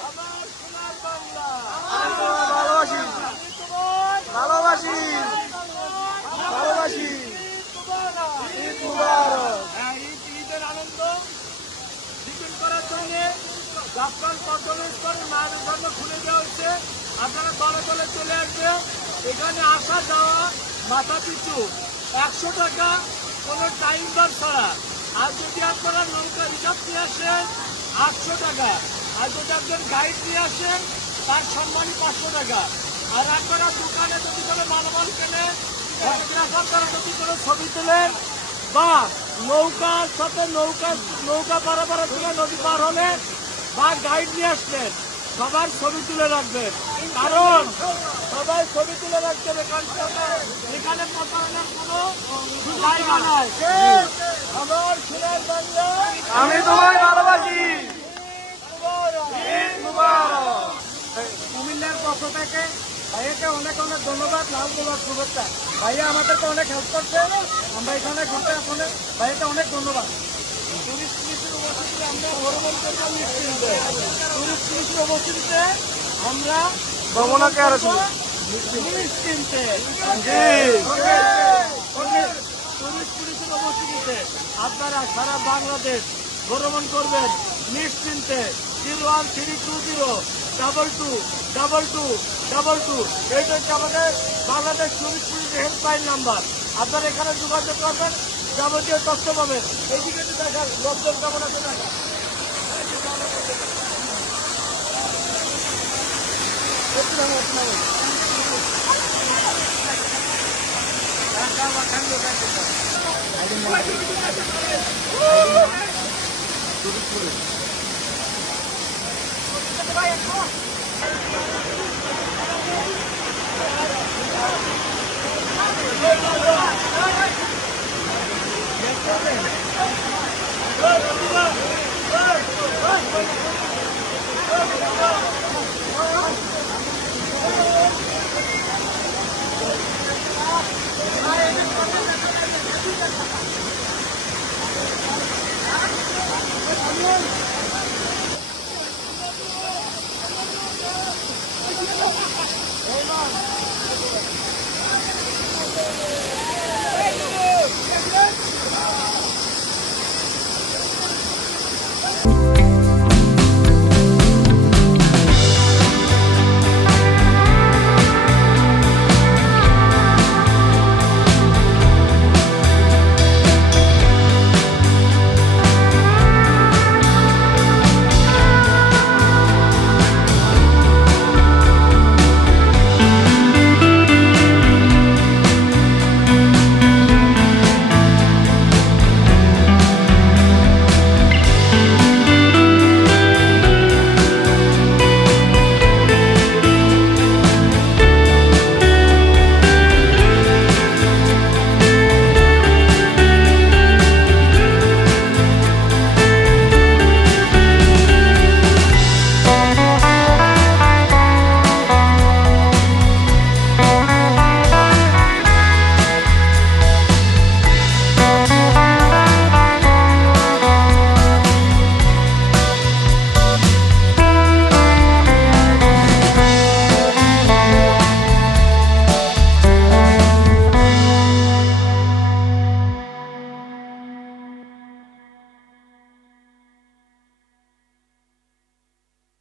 আমার বাংলা। আমি তোমায় ভালোবাসি। আমি তোমার ভালোবাসি। ভালোবাসি। ঈদ মুবারক! ঈদ মুবারক আনন্দ। জন্য জাফরান পর্যটন করে মায়ের জন্য খুলে দেওয়া হচ্ছে। আপনারা দলে দলে চলে আসবে। এখানে আসা যাওয়া মাথা পিছু, একশো টাকা কোনো টাইম বার ছাড়া। আর যদি আপনারা নৌকা রিজার্ভ নিয়ে আসেন, আটশো টাকা। আর যদি আপনার গাইড নিয়ে আসেন, তার সম্মানই পাঁচশো টাকা। আর আপনারা দোকানে যদি কোনো মালামাল কেনেন দ্বারা যদি কোনো ছবি তোলেন, বা নৌকার সাথে নৌকা নৌকা পারাপার থেকে নদী পার হলে বা গাইড নিয়ে আসবেন সবার ছবি তুলে রাখবেন। কারণ সবাই ছবি তুলে রাখতে হবে এখানে প্রতারণার কোনো আমার বাংলা। আমি তোমায় ভালোবাসি। কুমিল্লার পক্ষ থেকে ভাইয়াকে অনেক অনেক ধন্যবাদ, লাল গোলাপ শুভেচ্ছা। ভাইয়া আমাদেরকে অনেক হেল্প করছে। আমরা এখানে ঘুরতে আসলে ভাইয়াকে অনেক ধন্যবাদ। টুরিস্ট পুলিশের উপস্থিতিতে আমরা হরমোন করলাম নিশ্চিন্তে। টুরিস্ট পুলিশের উপস্থিতিতে আমরা ভ্রমণকে আরও নিশ্চিন্তে। জি। টুরিস্ট পুলিশের উপস্থিতিতে আপনারা সারা বাংলাদেশ ভ্রমণ করবেন নিশ্চিন্তে। Zero one three two zero double two double two double two. এইটা হচ্ছে আমাদের বাংলাদেশ টুরিস্ট পুলিশের হেল্পলাইন নাম্বার। আপনারা এখানে যোগাযোগ করবেন। যাবতীয় তথ্য পাবেন এইদিকে একটু দেখান লোকজন কেমন আছে দেখা। ঈদ